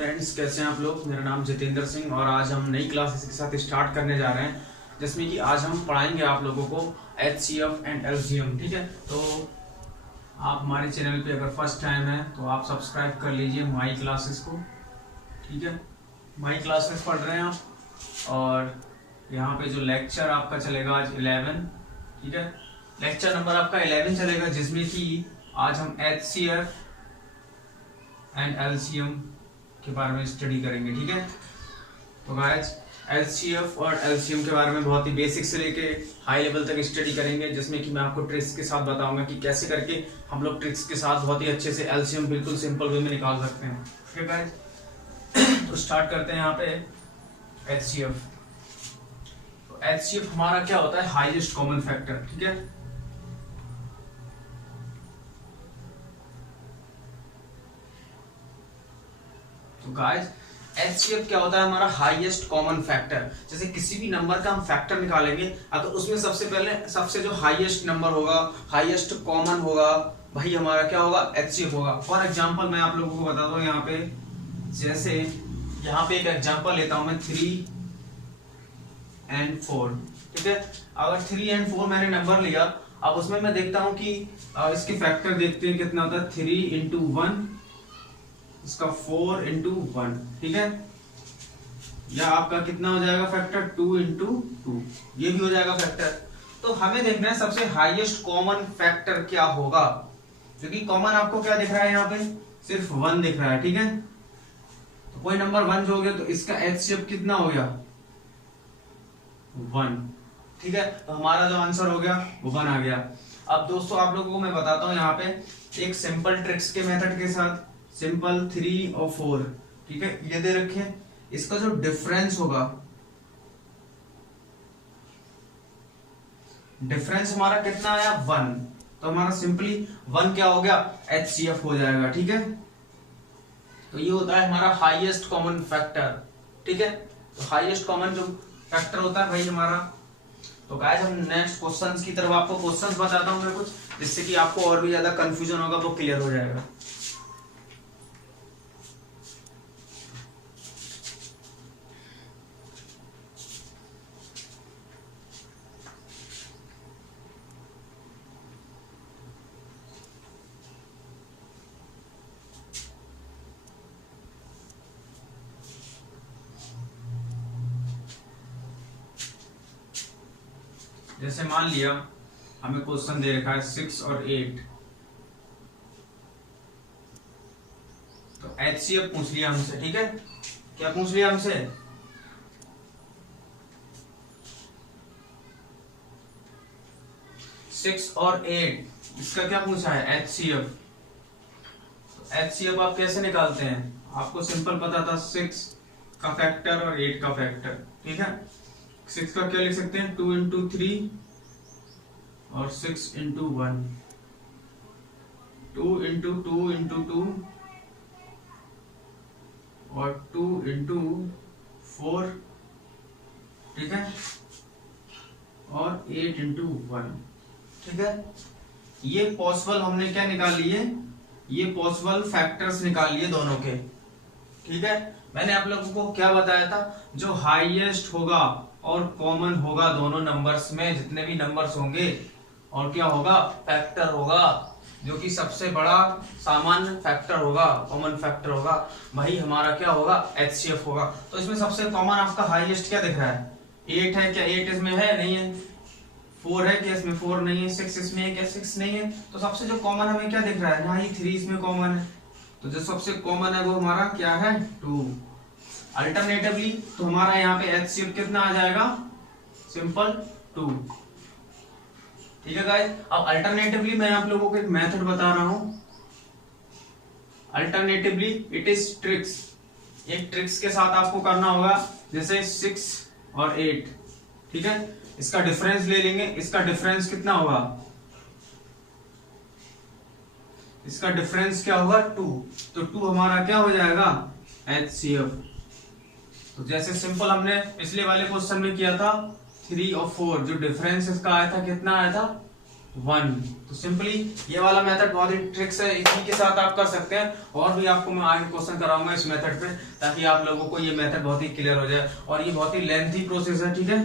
Friends, कैसे हैं आप लोग। मेरा नाम जितेंद्र सिंह और आज हम नई क्लासेस के साथ स्टार्ट करने जा रहे हैं, जिसमें कि आज हम पढ़ाएंगे आप लोगों को HCF एंड LCM। ठीक है, तो आप हमारे चैनल पे अगर फर्स्ट टाइम है तो आप सब्सक्राइब कर लीजिए माई क्लासेस को। ठीक है, माई क्लासेस पढ़ रहे हैं आप और यहाँ पे जो लेक्चर आपका चलेगा आज 11। ठीक है, लेक्चर नंबर आपका 11 चलेगा, जिसमें कि आज हम HCF एंड LCM के बारे में स्टडी करेंगे। ठीक है, तो गाइस HCF और LCM के बारे में बहुत ही बेसिक से लेके हाई लेवल तक स्टडी करेंगे, जिसमें कि मैं आपको ट्रिक्स के साथ बताऊंगा कि कैसे करके हम लोग ट्रिक्स के साथ बहुत ही अच्छे से LCM बिल्कुल सिंपल वे में निकाल सकते हैं। ठीक है गाइस, तो स्टार्ट करते हैं यहाँ पे HCF। तो HCF हमारा क्या होता है, हाईएस्ट कॉमन फैक्टर। ठीक है, तो गाइस HCF क्या होता है, हमारा हाईएस्ट कॉमन फैक्टर। जैसे किसी भी नंबर का हम फैक्टर निकालेंगे, अगर उसमें सबसे पहले सबसे जो हाईएस्ट नंबर होगा, हाईएस्ट कॉमन होगा, भाई हमारा क्या होगा, HCF होगा। फॉर एग्जांपल मैं आप लोगों को बता दूं यहाँ पे, जैसे यहाँ पे एक एग्जांपल लेता हूं मैं 3 और 4। ठीक है, अगर 3 और 4 मैंने नंबर लिया, अब उसमें मैं देखता हूं कि इसके फैक्टर देखते हैं कितना होता है। 3 into 1, इसका 4 into 1। ठीक है, या आपका कितना हो जाएगा फैक्टर, 2 into 2, ये भी हो जाएगा फैक्टर। तो हमें देखना है सबसे हाईएस्ट कॉमन फैक्टर क्या होगा, क्योंकि कॉमन आपको क्या दिख रहा है, यहाँ पे सिर्फ 1 दिख रहा है। ठीक है, तो कोई नंबर 1 जो हो गया तो इसका HCF कितना हो गया, 1। ठीक है, तो हमारा जो आंसर हो गया वो 1 आ गया। अब दोस्तों आप लोगों को मैं बताता हूं यहाँ पे एक सिंपल ट्रिक्स के मेथड के साथ, सिंपल 3 और 4। ठीक है, ये दे रखे, इसका जो डिफरेंस होगा, डिफरेंस हमारा कितना आया, 1, तो हमारा सिंपली 1 क्या हो गया, HCF हो जाएगा। ठीक है, तो ये होता है हमारा हाईएस्ट कॉमन फैक्टर। ठीक है, तो हाईएस्ट कॉमन जो फैक्टर होता है भाई हमारा। तो गाइस हम नेक्स्ट क्वेश्चंस की तरफ आपको क्वेश्चंस बताता हूं मैं कुछ, जिससे कि आपको और भी ज्यादा कंफ्यूजन होगा वो क्लियर हो जाएगा। जैसे मान लिया हमें क्वेश्चन दे रखा है 6 और 8, तो HCF पूछ लिया हमसे। ठीक है, क्या पूछ लिया हमसे, 6 और 8, इसका क्या पूछा है, HCF। तो HCF आप कैसे निकालते हैं, आपको सिंपल पता था, 6 का फैक्टर और 8 का फैक्टर। ठीक है, 6 का क्या लिख सकते हैं, 2 into 3 और 6 into 1, 2 into 2 into 2 और 2 into 4। ठीक है, और 8 into 1। ठीक है, ये पॉसिबल हमने क्या निकाल लिए, ये पॉसिबल फैक्टर्स निकाल लिए दोनों के। ठीक है, मैंने आप लोगों को क्या बताया था, जो हाईएस्ट होगा और कॉमन होगा दोनों नंबर्स में, जितने भी नंबर्स होंगे, और क्या होगा, फैक्टर होगा, जो कि सबसे बड़ा सामान्य फैक्टर होगा, कॉमन फैक्टर होगा, वही हमारा क्या होगा, HCF होगा। तो इसमें सबसे कॉमन आपका हाईएस्ट क्या दिख रहा है, 8 है क्या, 8 इसमें है, नहीं है। 4 है क्या, इसमें 4 नहीं है। 6 इसमें है क्या, 6 नहीं है। तो सबसे जो कॉमन हमें क्या दिख रहा है, यहाँ ही 3 इसमें कॉमन है, तो जो सबसे कॉमन है वो हमारा क्या है, 2। अल्टरनेटिवली तो हमारा यहाँ पे HCF कितना आ जाएगा, सिंपल 2। ठीक है गाइस, अब अल्टरनेटिवली मैं आप लोगों को एक मेथड बता रहा हूं। अल्टरनेटिवली इट इज ट्रिक्स, एक ट्रिक्स के साथ आपको करना होगा। जैसे 6 और 8, ठीक है, इसका डिफरेंस ले लेंगे। इसका डिफरेंस कितना होगा, इसका डिफरेंस क्या होगा, 2। तो 2 हमारा क्या हो जाएगा, HCF। तो जैसे सिंपल हमने पिछले वाले क्वेश्चन में किया था, 3 और 4, जो डिफरेंस इसका आया था कितना आया था, 1। तो सिंपली ये वाला मेथड बहुत ही ट्रिक्स है, इसी के साथ आप कर सकते हैं। और भी आपको मैं आगे क्वेश्चन कराऊंगा इस मेथड पे, ताकि आप लोगों को ये मेथड बहुत ही क्लियर हो जाए। और ये बहुत ही लेंथी प्रोसेस है, ठीक है,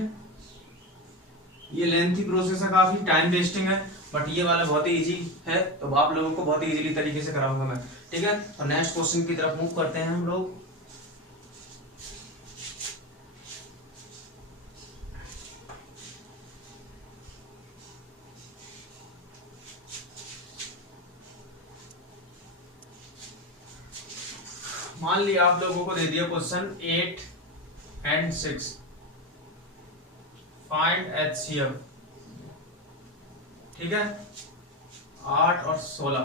ये लेंथी प्रोसेस है, काफी टाइम वेस्टिंग है, बट ये वाला बहुत ही इजी है, तो आप लोगों को बहुत ही इजीली तरीके से कराऊंगा मैं, ठीक है। तो नेक्स्ट क्वेश्चन की तरफ मूव करते हैं हम लोग। मान लिया आप लोगों को दे दिया क्वेश्चन 8 and 6, फाइंड HCF, ठीक है, 8 और 16,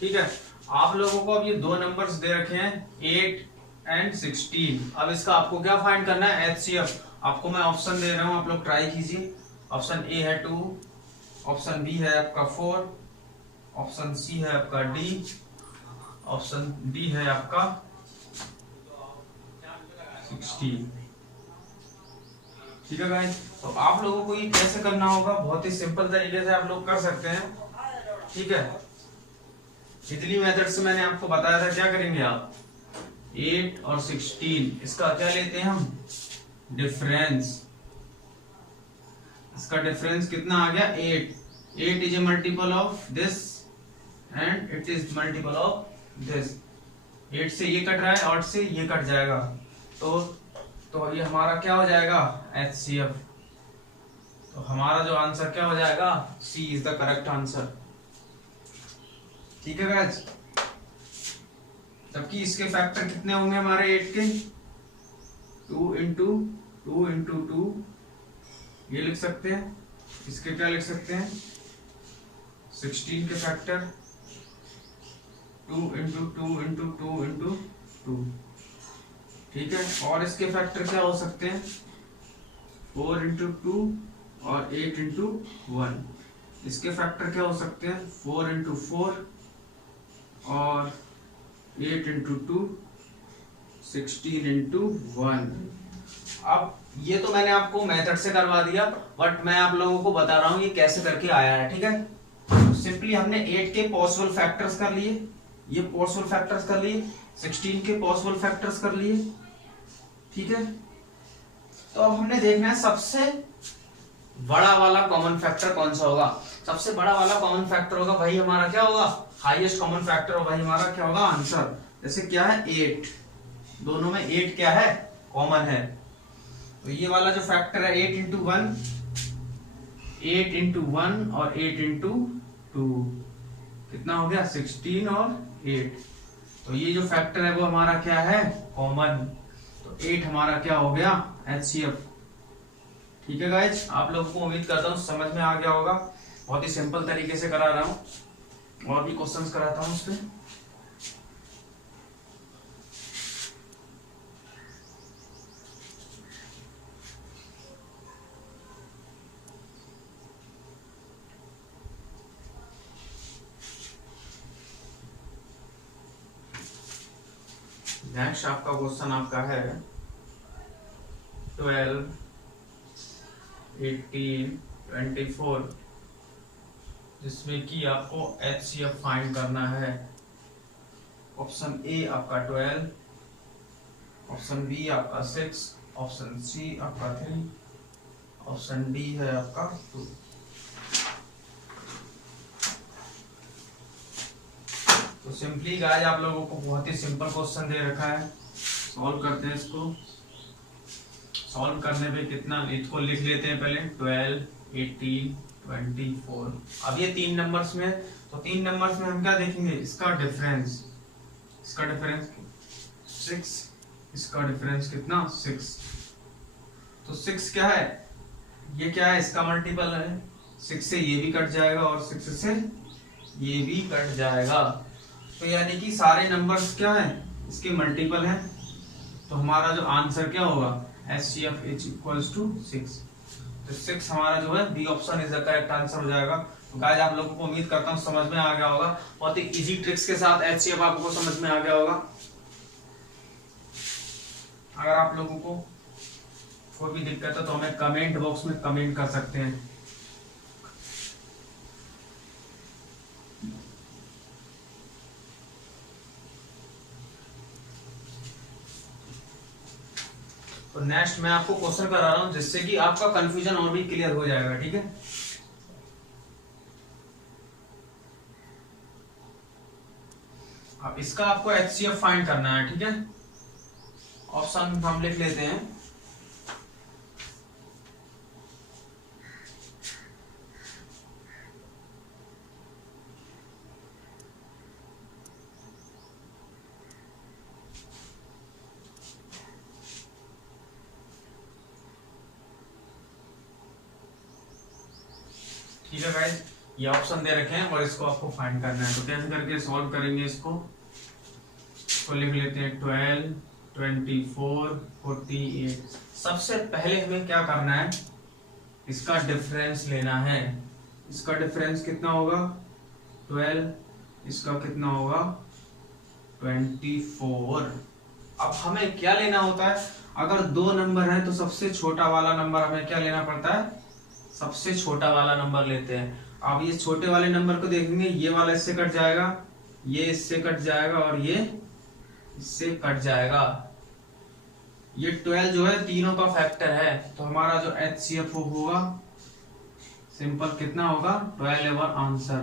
ठीक है। आप लोगों को अब ये दो नंबर्स दे रखे हैं 8 and 16। अब इसका आपको क्या फाइंड करना है, HCF। आपको मैं ऑप्शन दे रहा हूं, आप लोग ट्राई कीजिए। ऑप्शन ए है 2, ऑप्शन बी है आपका 4, ऑप्शन सी है आपका D, ऑप्शन डी है आपका 16, ठीक है गाइस। तो आप लोगों को ये कैसे करना होगा, बहुत ही सिंपल तरीके से आप लोग कर सकते हैं, ठीक है। इतनी मेथड से मैंने आपको बताया था। क्या करेंगे आप, 8 और 16, इसका क्या लेते हैं हम, डिफरेंस। इसका डिफरेंस कितना आ गया, 8 is a multiple of this and it is multiple of this. 8 से ये कट रहा है, 8 से ये कट जाएगा, तो ये हमारा क्या हो जाएगा, HCF। तो हमारा जो आंसर क्या हो जाएगा, C is the correct answer, ठीक है गाइस। जबकि इसके फैक्टर कितने होंगे हमारे 8 के, 2 इंटू 2 इंटू 2, ये लिख सकते हैं। इसके क्या लिख सकते हैं, 16 के फैक्टर 2 इंटू 2 इंटू 2 इंटू 2, ठीक है। और इसके फैक्टर क्या हो सकते हैं, 4 इंटू 2 और 8 इंटू 1। इसके फैक्टर क्या हो सकते हैं, 4 इंटू 4 और 8 इंटू 2, 16 इंटू 1। अब ये तो मैंने आपको मेथड से करवा दिया, बट मैं आप लोगों को बता रहा हूं ये कैसे करके आया है, ठीक है। सिंपली हमने 8 के पॉसिबल फैक्टर्स कर लिए, ये पॉसिबल फैक्टर्स कर लिए, 16 के पॉसिबल फैक्टर्स कर लिए, ठीक है। तो अब हमने देखना है सबसे बड़ा वाला कॉमन फैक्टर कौन सा होगा। सबसे बड़ा वाला कॉमन फैक्टर होगा भाई हमारा क्या होगा, हाईएस्ट कॉमन फैक्टर होगा भाई हमारा क्या होगा, आंसर। जैसे क्या है, 8, दोनों में 8 क्या है, कॉमन है। तो ये वाला जो फैक्टर है 8 इंटू 1, 8 इंटू 1 और 8 इंटू 2, कितना हो गया, 16 और 8। तो ये जो फैक्टर है वो हमारा क्या है, कॉमन। तो 8 हमारा क्या हो गया, HCF, ठीक है गाइज। आप लोगों को उम्मीद करता हूँ समझ में आ गया होगा। बहुत ही सिंपल तरीके से करा रहा हूँ, और भी क्वेश्चंस कराता हूँ उस पे। नेक्स्ट आपका क्वेश्चन आपका है 12, 18, 24, जिसमें कि आपको HCF फाइंड करना है। ऑप्शन ए आपका 12, ऑप्शन बी आपका 6, ऑप्शन सी आपका 3, ऑप्शन डी है आपका 2। तो सिंपली गाइस आप लोगों को बहुत ही सिंपल क्वेश्चन दे रखा है, सॉल्व करते हैं इसको। सॉल्व करने पे कितना, इसको लिख लेते हैं पहले, 12, 18, 24। अब ये 3 नंबर्स में, तो 3 नंबर्स में हम क्या देखेंगे, इसका डिफरेंस, इसका डिफरेंस 6, इसका डिफरेंस कितना, 6। तो 6 क्या है, ये क्या है, इसका मल्टीपल है। 6 से ये भी कट जाएगा और 6 से ये भी कट जाएगा। तो यानी कि सारे नंबर्स क्या है, इसके मल्टीपल है। तो हमारा जो आंसर क्या होगा, HCF इज इक्वल्स टू 6। तो 6 हमारा जो है B option is the correct answer हो जाएगा। तो गाइस आप लोगों को उम्मीद करता हूँ समझ में आ गया होगा। बहुत ही इजी ट्रिक्स के साथ HCF आपको समझ में आ गया होगा। अगर आप लोगों को कोई भी दिक्कत है तो हमें कमेंट बॉक्स में कमेंट कर सकते हैं, तो नेक्स्ट मैं आपको क्वेश्चन करा रहा हूं जिससे कि आपका कंफ्यूजन और भी क्लियर हो जाएगा, ठीक है। अब इसका आपको HCF फाइंड करना है, ठीक है। ऑप्शन हम लिख लेते हैं। ठीक है गाइस, ये ऑप्शन दे रखे हैं और इसको आपको फाइंड करना है। तो कैसे करके सॉल्व करेंगे इसको लिख लेते हैं 12, 24, 48। सबसे पहले हमें क्या करना है, इसका डिफरेंस लेना है। इसका डिफरेंस कितना होगा 12, इसका कितना होगा 24। अब हमें क्या लेना होता है, अगर दो नंबर है तो सबसे छोटा वाला नंबर हमें क्या लेना पड़ता है, सबसे छोटा वाला नंबर लेते हैं। अब ये छोटे वाले नंबर को देखेंगे, ये वाला इससे कट जाएगा, ये इससे कट जाएगा और ये इससे कट जाएगा। ये 12 जो है तीनों का फैक्टर है, तो हमारा जो HCF होगा सिंपल कितना होगा 12 एवर आंसर।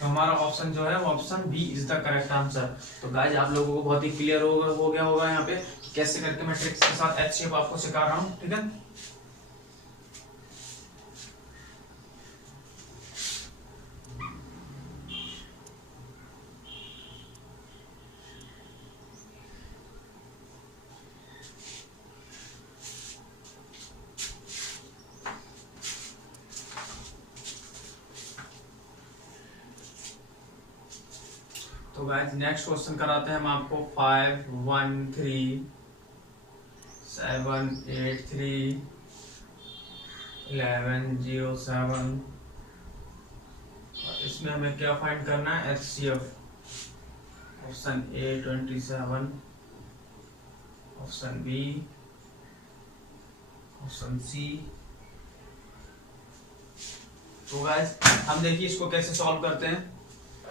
तो हमारा ऑप्शन जो है वो option B is the correct answer. तो गाइज आप लोगों को बहुत ही क्लियर हो गया होगा यहाँ पे कि कैसे करके मैं ट्रिक्स के साथ HCF आपको सिखा रहा हूँ, ठीक है। तो गाइस नेक्स्ट क्वेश्चन कराते हैं हम आपको 5, 1, 3, 7, 8, 3, 11, 0, 7। इसमें हमें क्या फाइंड करना है HCF। Option A 27, option B, option C। तो गाइस हम देखिए इसको कैसे सॉल्व करते हैं।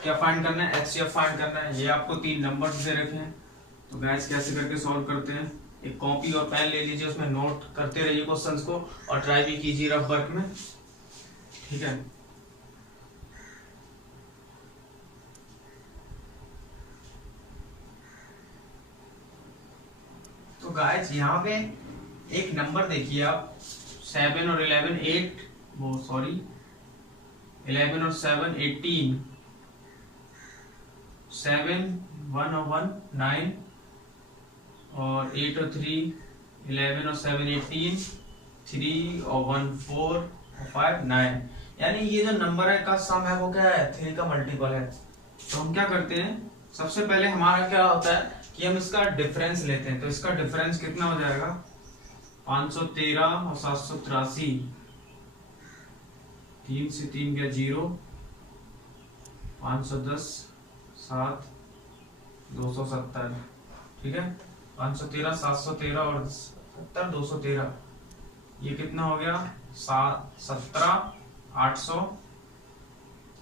क्या फाइंड करना है, HCF फाइंड करना है। ये आपको 3 नंबर दे रखे हैं। तो गाइस कैसे करके सॉल्व करते हैं, एक कॉपी और पेन ले लीजिए, उसमें नोट करते रहिए क्वेश्चंस को और ट्राई भी कीजिए रफ वर्क में, ठीक है। तो गाइस यहाँ पे एक नंबर देखिए आप, 7 और 11 8, वो सॉरी 11 और 7 18, 7 1 और 1 9, और 8 और 3 11 और 7 18, 3 और 1 4 और 5 9। यानी ये जो नंबर है का सम है वो क्या है 3 का मल्टीपल है। तो हम क्या करते हैं, सबसे पहले हमारा क्या होता है कि हम इसका डिफरेंस लेते हैं। तो इसका डिफरेंस कितना हो जाएगा 513 और 783। 3 से 3 गया 0, 510 7 270, ठीक है। 513 713 और 70 213, ये कितना हो गया 17 800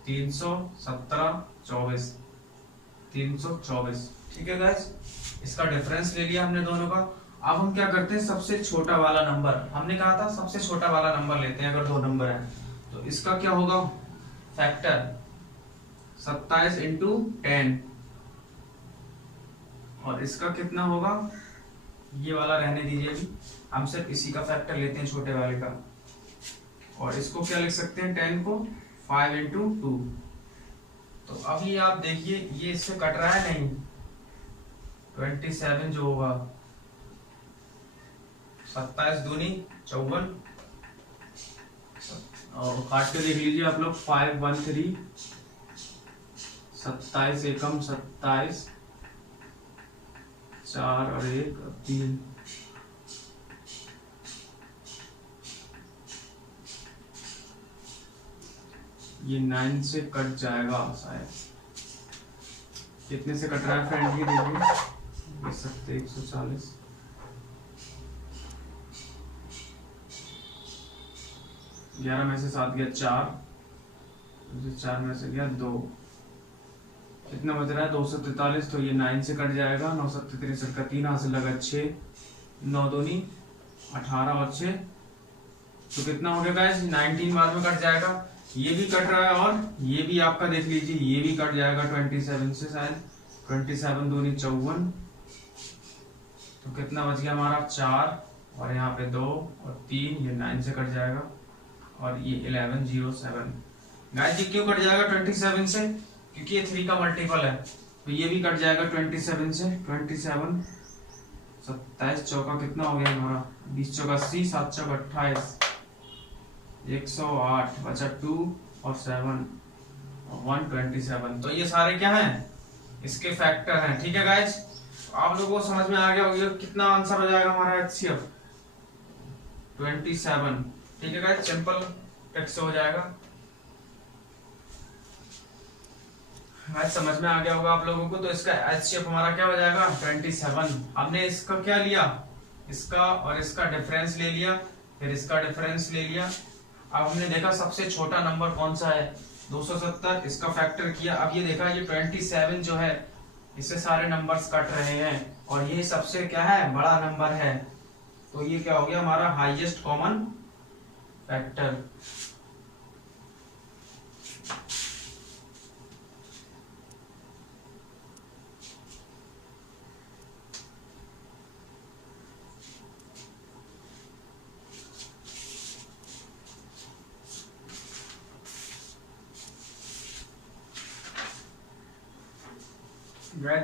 317 24 324, ठीक है गाइस। इसका डिफरेंस ले लिया हमने दोनों का। अब हम क्या करते हैं, सबसे छोटा वाला नंबर, हमने कहा था सबसे छोटा वाला नंबर लेते हैं अगर दो नंबर है। तो इसका क्या होगा फैक्टर 27 इंटू 10, और इसका कितना होगा, ये वाला रहने दीजिए अभी, हम सिर्फ इसी का फैक्टर लेते हैं छोटे वाले का। और इसको क्या लिख सकते हैं 10 को 5 इंटू 2। तो अभी आप देखिए ये इससे कट रहा है नहीं, 27 जो होगा 27 दूनी 54, और काट के देख लीजिए आप लोग 5 1 3, 27 एकम 27, 4 और 1 3। ये 9 से कट जाएगा शायद, कितने से कट रहा है फ्रेंड, ये देखिए 140, 11 में से 7 गया 4, 4 में से गया 2, कितना बच रहा है 243। तो ये 9 से कट जाएगा, 9 7 का 3 हाथ से लगा 6, 9 दूनी 18 और 6 तो कितना हो गया गाइस, 19 बाद में कट जाएगा, ये भी कट रहा है और ये भी आपका देख लीजिए ये भी कट जाएगा 27 से, शायद 27 दूनी 54, तो कितना बच गया हमारा 4 और यहाँ पे 2 और 3, ये 9 से कट जाएगा और ये 1107। गाइस ये क्यों कट जाएगा 27 से, क्योंकि ये 3 का मल्टीपल है, तो ये भी कट जाएगा 27 से, 27 27 चौका कितना हो गया हमारा, 20 चौका 80, 7 चौका 28, 108 बचा 2 और 7 127। तो ये सारे क्या हैं, इसके फैक्टर हैं। ठीक है गाइस, आप लोगों को समझ में आ गया होगा कितना आंसर हो जाएगा हमारा HCF 27। ठीक है गाइस, सिंपल टेक्स्ट से हो जाएगा। गाइस समझ में आ गया होगा आप लोगों को, तो इसका HCF हमारा क्या हो जाएगा 27। हमने इसका क्या लिया, इसका और इसका डिफरेंस ले लिया, फिर इसका डिफरेंस ले लिया। अब हमने देखा सबसे छोटा नंबर कौन सा है 270, इसका फैक्टर किया। अब ये देखा ये 27 जो है इससे सारे नंबर्स कट रहे हैं और ये सबसे क्या है बड़ा नंबर है, तो ये क्या हो गया हमारा highest common factor.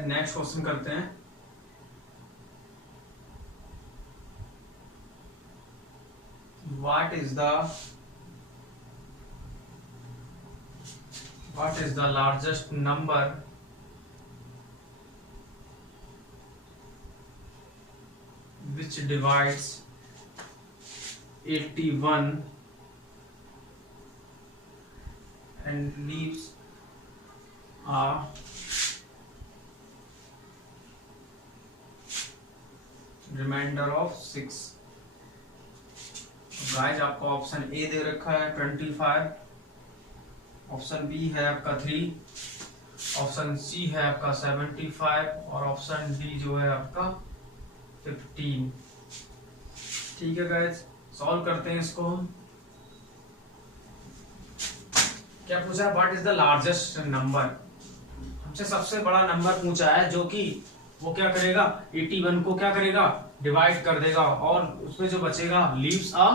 Next question करते हैं। What is the largest number which divides 81 and leaves a reminder of 6। Guys आपको ऑप्शन ए दे रखा है 25, ऑप्शन बी है आपका 3, ऑप्शन सी है आपका 75 और ऑप्शन डी जो है आपका 15। ठीक है गाइस, सॉल्व करते हैं इसको हम। क्या पूछा है, what is the largest number, हमसे सबसे बड़ा नंबर पूछा है जो कि वो क्या करेगा 81 को क्या करेगा डिवाइड कर देगा और उसमें जो बचेगा लीव्स अ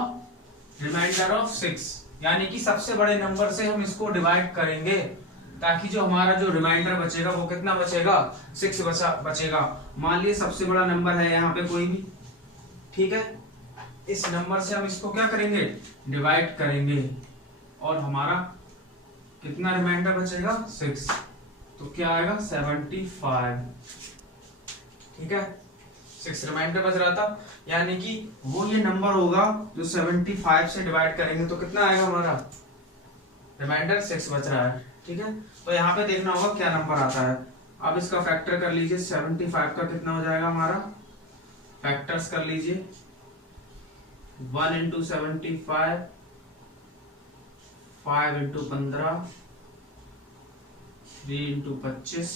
रिमाइंडर ऑफ 6, यानी कि सबसे बड़े नंबर से हम इसको डिवाइड करेंगे ताकि जो हमारा जो रिमाइंडर बचेगा वो कितना बचेगा 6 बचेगा। मान लीजिए सबसे बड़ा नंबर है यहाँ पे कोई भी, ठीक है, इस नंबर से हम इसको क्या करेंगे डिवाइड करेंगे और हमारा कितना रिमाइंडर बचेगा 6, तो क्या आएगा 75। ठीक है, 6 रिमाइंडर बच रहा था, यानी कि वो ये नंबर होगा जो 75 से डिवाइड करेंगे तो कितना आएगा हमारा रिमाइंडर 6 बच रहा है। ठीक है, तो यहाँ पे देखना होगा क्या नंबर आता है। अब इसका फैक्टर कर लीजिए, 75 का कितना हो जाएगा हमारा, फैक्टर्स कर लीजिए 1 इंटू 75, 5 इंटू 15, 3 इंटू 25।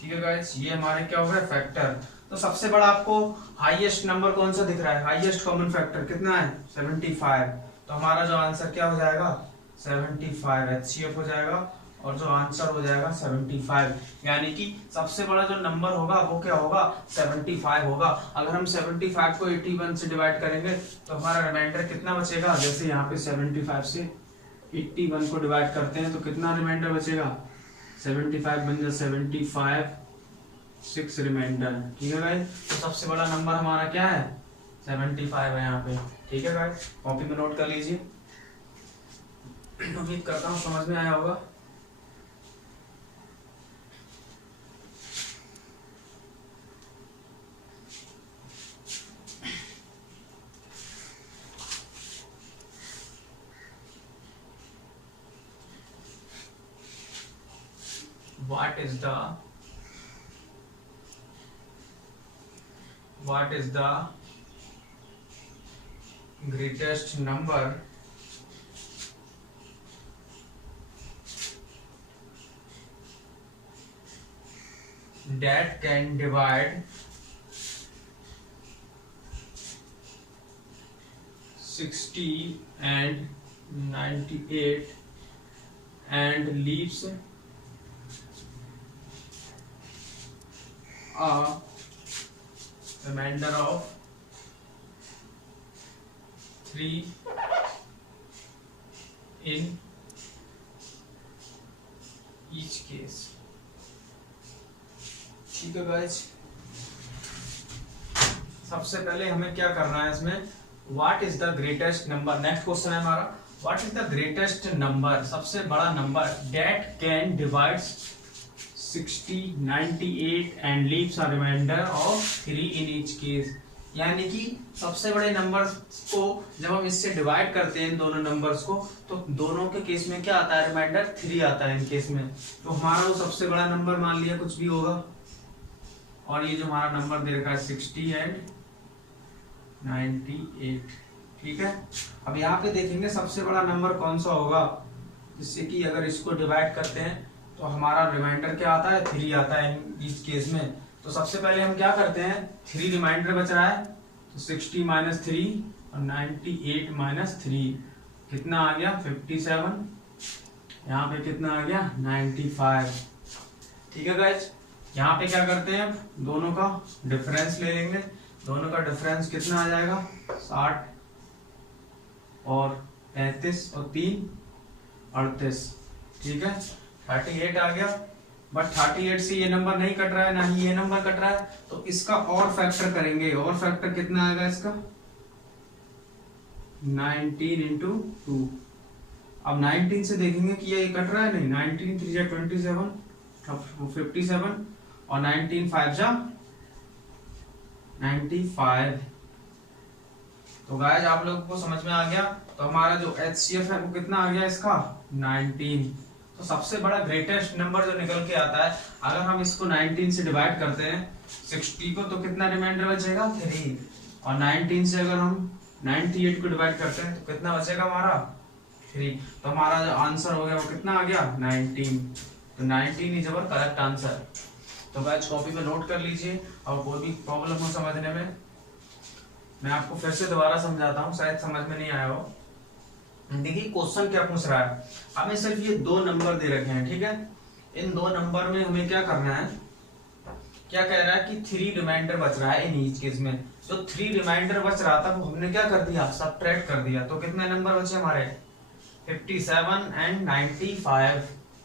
ठीक है गाइस, ये हमारे क्या हो गया फैक्टर। तो सबसे बड़ा आपको हाईएस्ट नंबर कौन सा दिख रहा है, हाईएस्ट कॉमन फैक्टर कितना है 75, तो हमारा जो आंसर क्या हो जाएगा 75 HCF हो जाएगा और जो आंसर हो जाएगा 75, यानी कि सबसे बड़ा जो नंबर होगा वो क्या होगा 75 होगा। अगर हम 75 को 81 से डिवाइड करेंगे तो हमारा रिमाइंडर कितना बचेगा, जैसे यहाँ पे 75 से 81 को डिवाइड करते हैं तो कितना रिमाइंडर बचेगा 75 बन जाए 75, 6 रिमाइंडर। ठीक है गाइस, तो सबसे बड़ा नंबर हमारा क्या है 75 है यहाँ पे। ठीक है गाइस, कॉपी में नोट कर लीजिए। उम्मीद करता हूँ समझ में आया होगा। What is the greatest number that can divide 60 and 98 and leaves a remainder of 3 in each case। ठीक है गाइस, सबसे पहले हमें क्या करना है इसमें, what is the greatest number. Next question है हमारा, what is the greatest number, सबसे बड़ा number that can divide 60, 98 and leaves a reminder of 3 in each case. यानी कि सबसे बड़े नंबर्स को जब हम इससे डिवाइड करते हैं इन दोनों नंबर्स को, तो दोनों के केस में क्या आता है, रिमाइंडर 3 आता है इन केस में। तो हमारा वो सबसे बड़ा नंबर मान लिया कुछ भी होगा, और ये जो हमारा नंबर दे रखा है 60 एंड 98। ठीक है, अब यहाँ पे देखेंगे सबसे बड़ा नंबर कौन सा होगा, जिससे कि अगर इसको डिवाइड करते हैं तो हमारा रिमाइंडर क्या आता है, 3 आता है इस केस में। तो सबसे पहले हम क्या करते हैं, 3 रिमाइंडर बच रहा है, तो 60 माइनस 3 और 98 माइनस 3 कितना आ गया 57, यहाँ पे कितना आ गया 95। ठीक है गाइस, यहाँ पे क्या करते हैं, दोनों का डिफरेंस ले लेंगे, दोनों का डिफरेंस कितना आ जाएगा 60 और 35 और 3 38। ठीक है, 38 आ गया, बट 38 से ये नंबर नहीं कट रहा है, ना ही ये नंबर कट रहा है, तो इसका और फैक्टर करेंगे। और फैक्टर कितना आएगा इसका 19 इंटू 2। अब 19 से देखेंगे कि ये कट रहा है, नहीं, 19 3 जा 27, 57 और 19 5 जा 95। तो गाइस आप लोगों को समझ में आ गया। तो हमारा जो HCF है वो कितना आ गया इसका 19। तो सबसे बड़ा ग्रेटेस्ट नंबर जो निकल के आता है, अगर हम इसको 19 से डिवाइड करते हैं 60 को, तो कितना रिमाइंडर बचेगा 3, और 19 से अगर हम 98 को डिवाइड करते हैं तो कितना बचेगा हमारा 3। तो हमारा जो आंसर हो गया वो कितना आ गया 19। तो 19 इज अवर करेक्ट आंसर। तो गाइस कॉपी पे नोट कर लीजिए, और कोई भी प्रॉब्लम हो समझने में मैं आपको फिर से दोबारा समझाता हूँ, शायद समझ में नहीं आया हो। देखिए क्वेश्चन क्या पूछ रहा है, हमें सिर्फ ये 2 नंबर दे रखे हैं। ठीक है, इन 2 नंबर में हमें क्या करना है, क्या कह रहा है कि 3 रिमाइंडर बच रहा है इन ईच केस में। जो 3 रिमाइंडर बच रहा था वो हमने क्या कर दिया, सबट्रैक्ट कर दिया। तो कितने नंबर बचे हमारे 57 एंड 95।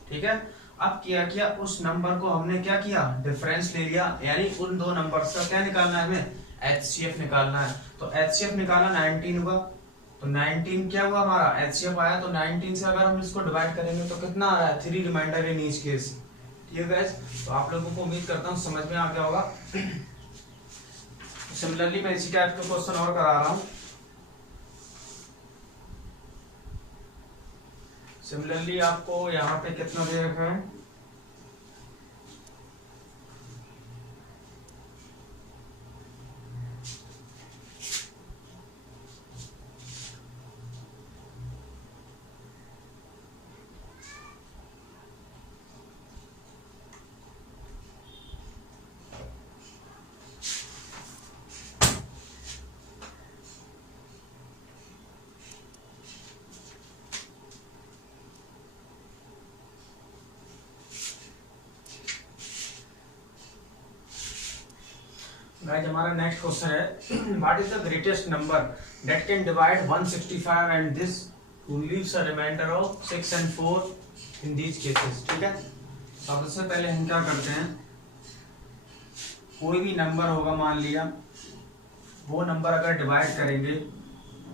ठीक है, अब क्या किया, उस नंबर को हमने क्या किया, डिफरेंस ले लिया, यानी उन 2 नंबर्स का क्या निकालना है, हमें HCF निकालना है। तो HCF निकाला 19 हुआ, तो 19 क्या हुआ हमारा HCF आया। तो 19 से अगर हम इसको डिवाइड करेंगे तो कितना आ रहा है 3 रिमाइंडर इन ईच केस। ठीक है गाइस, तो आप लोगों को उम्मीद करता हूँ समझ में आ गया होगा। सिमिलरली मैं इसी टाइप का क्वेश्चन और करा रहा हूँ। सिमिलरली आपको यहाँ पे कितना दे रखा है, गाइस हमारा नेक्स्ट क्वेश्चन है, what is the greatest number that can divide 165 and this leaves a reminder of 6 and 4 in these cases. ठीक है, सबसे पहले हम क्या करते हैं, कोई भी नंबर होगा, मान लिया वो नंबर अगर डिवाइड करेंगे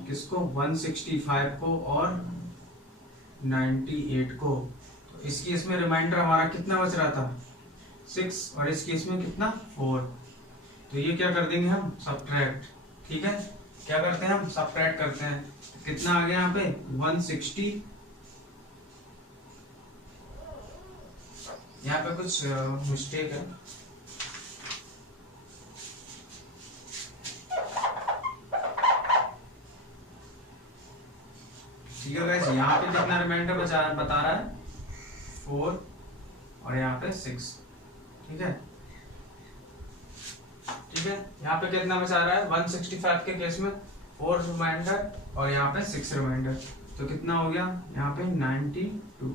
किसको 165 को और 98 को, तो इस केस में रिमाइंडर हमारा कितना बच रहा था 6, और इस केस में कितना 4। तो ये क्या कर देंगे हम सबट्रैक्ट। ठीक है, क्या करते हैं हम सबट्रैक्ट करते हैं, तो कितना आ गया यहाँ पे 160, यहाँ पे कुछ मिस्टेक है, ठीक है गाइस, यहाँ पे कितना रिमाइंडर बता रहा है 4 और यहाँ पे 6। ठीक है, ठीक है, यहाँ पे कितना बचा रहा है 165 के केस में 4 रिमाइंडर और यहाँ पे 6 रिमाइंडर, तो कितना हो गया यहाँ पे 92।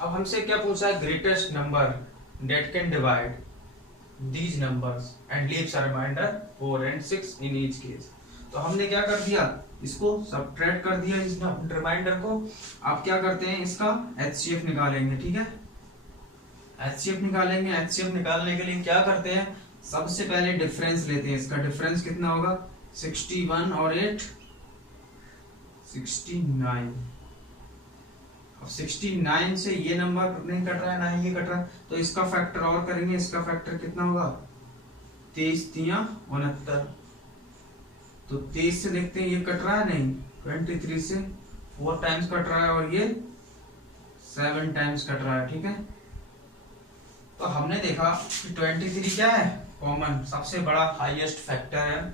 अब हमसे क्या पूछा है, greatest number that can divide these numbers and leaves a reminder 4 and 6 in each case. तो हमने क्या कर दिया, इसको सबट्रैक्ट कर दिया इस रिमाइंडर को। आप क्या करते हैं, इसका HCF निकालेंगे, ठीक है। HCF निकालेंगे, HCF निकालने के लिए क्या करते हैं, सबसे पहले डिफरेंस लेते हैं। इसका डिफरेंस कितना होगा, 61 और 8 69। अब 69 से ये नंबर नहीं कट रहा है, ना ही ये कट रहा है, तो इसका फैक्टर और करेंगे। इसका फैक्टर कितना होगा, 23 तिया 69। तो 23 से देखते हैं ये कट रहा है, नहीं, 23 से 4 टाइम्स कट रहा है और ये 7 टाइम्स कट रहा है, ठीक है। तो हमने देखा कि 23 क्या है, कॉमन, सबसे बड़ा हाईएस्ट फैक्टर है।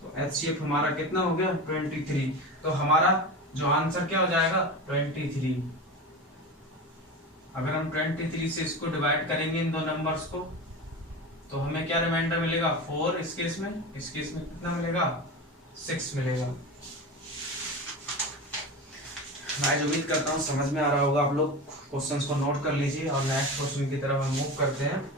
तो HCF हमारा कितना हो गया 23। तो हमारा जो आंसर क्या हो जाएगा 23। अगर हम 23 से इसको डिवाइड करेंगे इन दो नंबर्स को, तो हमें क्या रिमाइंडर मिलेगा 4 इस केस में कितना मिलेगा 6 मिलेगा। मैं उम्मीद करता हूँ समझ में आ रहा होगा। आप लोग क्वेश्चंस को नोट कर लीजिए और नेक्स्ट क्वेश्चन की तरफ हम मूव करते हैं।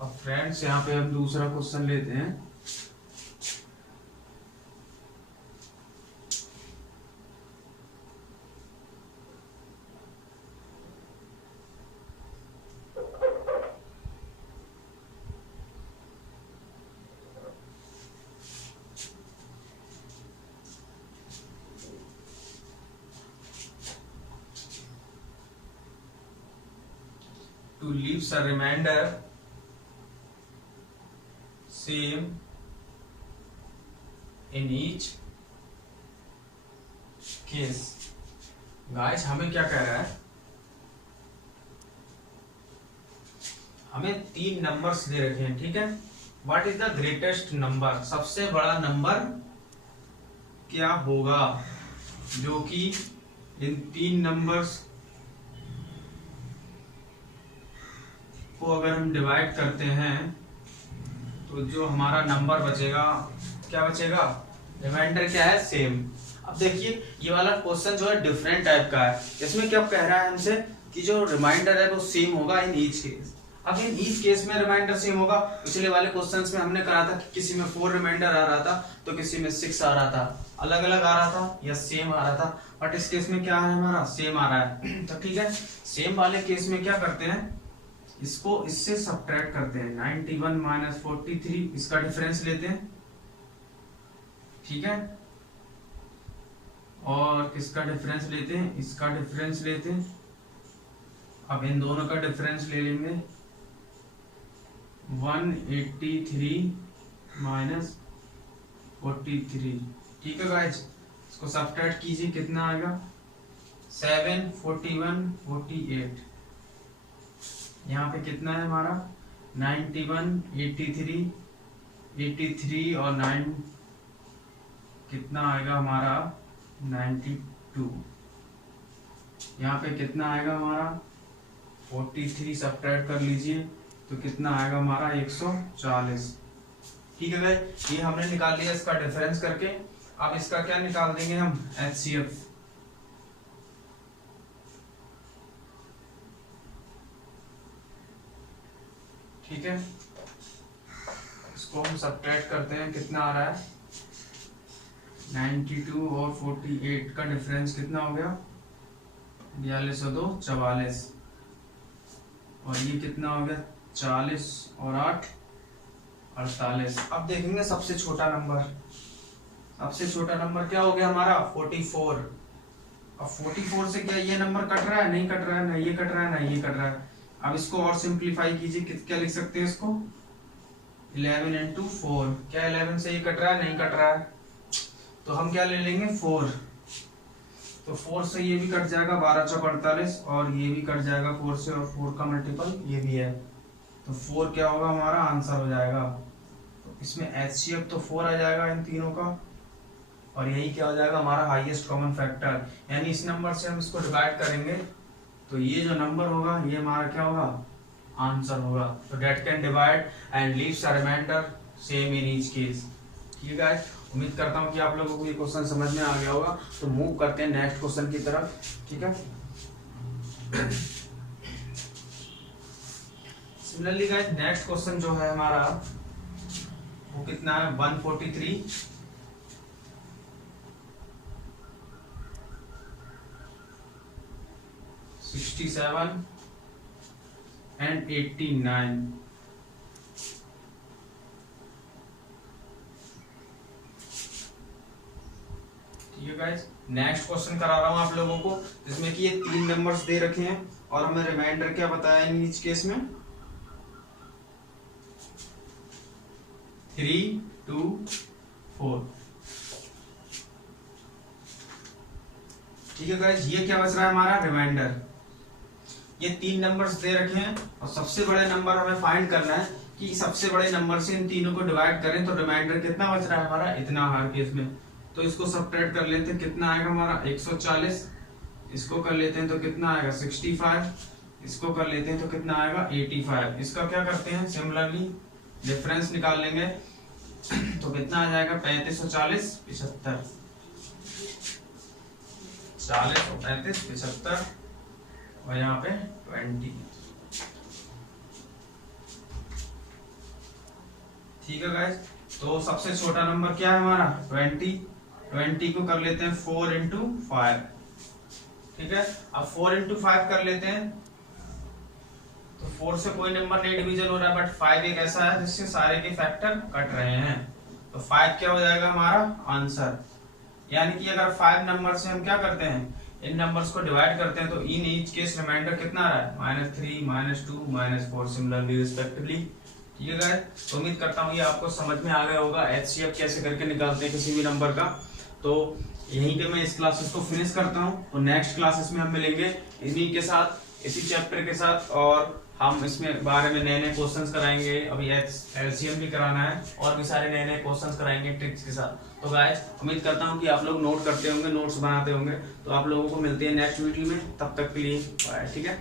अब फ्रेंड्स यहाँ पे हम दूसरा क्वेश्चन लेते हैं। To leaves a remainder same in each case। Guys हमें क्या कह रहा है, हमें 3 नंबर्स दे रखे हैं, ठीक है। What is the greatest number, सबसे बड़ा नंबर क्या होगा जो कि इन 3 नंबर्स को अगर हम डिवाइड करते हैं तो जो हमारा नंबर बचेगा, क्या बचेगा, रिमाइंडर क्या है सेम। अब देखिए ये वाला क्वेश्चन जो है डिफरेंट टाइप का है। इसमें क्या कह रहा है हमसे कि जो रिमाइंडर है वो सेम होगा इन ईच केस। अब इन ईच केस में रिमाइंडर सेम होगा। पिछले वाले क्वेश्चंस में हमने करा था कि किसी में 4 रिमाइंडर आ रहा था तो किसी में 6 आ रहा था, अलग अलग आ रहा था या सेम आ रहा था। बट इस केस में क्या है, हमारा सेम आ रहा है। तो ठीक है, सेम वाले केस में क्या करते हैं, इसको इससे सब्ट्रैक्ट करते हैं। 91 माइनस 43 इसका डिफरेंस लेते हैं, ठीक है। और किसका डिफरेंस लेते हैं, इसका डिफरेंस लेते हैं। अब इन दोनों का डिफरेंस ले लेंगे 183 माइनस 43, ठीक है गाइस। इसको सब्ट्रैक्ट कीजिए, कितना आएगा 7 41 48। यहाँ पे कितना है हमारा 91 83 और 9 कितना आएगा हमारा 92। यहाँ पे कितना आएगा हमारा 43 सब्ट्रैक्ट कर लीजिए तो कितना आएगा हमारा 140, ठीक है भाई। ये हमने निकाल लिया इसका डिफरेंस करके। अब इसका क्या निकाल देंगे हम, HCF। ठीक है, इसको हम सब्ट्रैक्ट करते हैं, कितना आ रहा है 92 और 48 का डिफरेंस कितना हो गया 42 और 2 44, और ये कितना हो गया 40 और 8 48। अब देखेंगे सबसे छोटा नंबर, सबसे छोटा नंबर क्या हो गया हमारा 44। अब 44 से क्या ये नंबर कट रहा है, नहीं कट रहा है, ना ये कट रहा है, ना ये कट रहा है। अब इसको और सिंप्लीफाई कीजिए, क्या लिख सकते हैं इसको 11 into 4। क्या 11 से ये कट रहा है, नहीं कट रहा है, तो हम क्या ले लेंगे 4। तो 4 से ये भी कट जाएगा 12 चौक 48, और ये भी कट जाएगा 4 से, और 4 का मल्टीपल ये भी है, तो 4 क्या होगा हमारा आंसर हो जाएगा। तो इसमें HCF तो 4 आ जाएगा इन तीनों का, और यही क्या हो जाएगा हमारा हाईएस्ट कॉमन फैक्टर, यानी इस नंबर से हम इसको डिवाइड करेंगे तो ये जो नंबर होगा ये हमारा क्या होगा, आंसर होगा। तो date can divide and leaves a reminder same in each case. ठीक है गाइस, उम्मीद करता हूँ कि आप लोगों को ये क्वेश्चन समझ में आ गया होगा। तो मूव करते हैं नेक्स्ट क्वेश्चन की तरफ। ठीक है, सिमिलरली गाइस नेक्स्ट क्वेश्चन जो है हमारा वो कितना है, 143 67 and 89। ठीक है गाइस, नेक्स्ट क्वेश्चन करा रहा हूं आप लोगों को, जिसमें कि ये 3 नंबर्स दे रखे हैं और हमें रिमाइंडर क्या बताया इन ईच केस में, 3, 2, 4। ठीक है गाइस, ये क्या बच रहा है हमारा रिमाइंडर। ये 3 नंबर्स दे रखे हैं और सबसे बड़े नंबर हमें फाइंड करना है कि सबसे बड़े नंबर से इन तीनों को डिवाइड करें तो रिमाइंडर कितना बच रहा है हमारा, इतना हर केस में। तो इसको सबट्रैक्ट कर लेते हैं, कितना आएगा हमारा 140, इसको कर लेते हैं तो कितना आएगा 65, इसको कर लेते हैं तो कितना आएगा 85। इसका क्या करते हैं, सिमिलरली डिफरेंस निकाल लेंगे तो कितना आ जाएगा 35 और 40 75, 40 और 35 75 और यहाँ पे 20। ठीक है गाइस, तो सबसे छोटा नंबर क्या है हमारा 20 को कर लेते हैं 4 into 5। ठीक है, अब 4 into 5 कर लेते हैं तो 4 से कोई नंबर नहीं डिवीजन हो रहा है, बट 5 एक ऐसा है जिससे सारे के फैक्टर कट रहे हैं। तो 5 क्या हो जाएगा हमारा आंसर। यानी कि अगर 5 नंबर से हम क्या करते हैं, इन नंबर्स को डिवाइड करते हैं तो इन ईच केस रिमाइंडर कितना आ रहा है -3, -2, -4 सिमिलरली रिस्पेक्टिवली। ठीक है गाइस, तो उम्मीद करता हूँ ये आपको समझ में आ गया होगा एचसीएफ कैसे करके निकालते हैं किसी भी नंबर का। तो यहीं पे मैं इस क्लासेस को फिनिश करता हूँ, तो नेक्स्ट क्लासेस में हम मिलेंगे इन्हीं के साथ, इसी चैप्टर के साथ, और हम इसमें बारे में नए नए क्वेश्चंस कराएंगे। अभी एलसीएम भी कराना है और भी सारे नए नए क्वेश्चंस कराएंगे ट्रिक्स के साथ। तो गाइस उम्मीद करता हूँ कि आप लोग नोट करते होंगे, नोट्स बनाते होंगे। तो आप लोगों को मिलते हैं नेक्स्ट वीडियो में, तब तक के लिए बाय। ठीक है।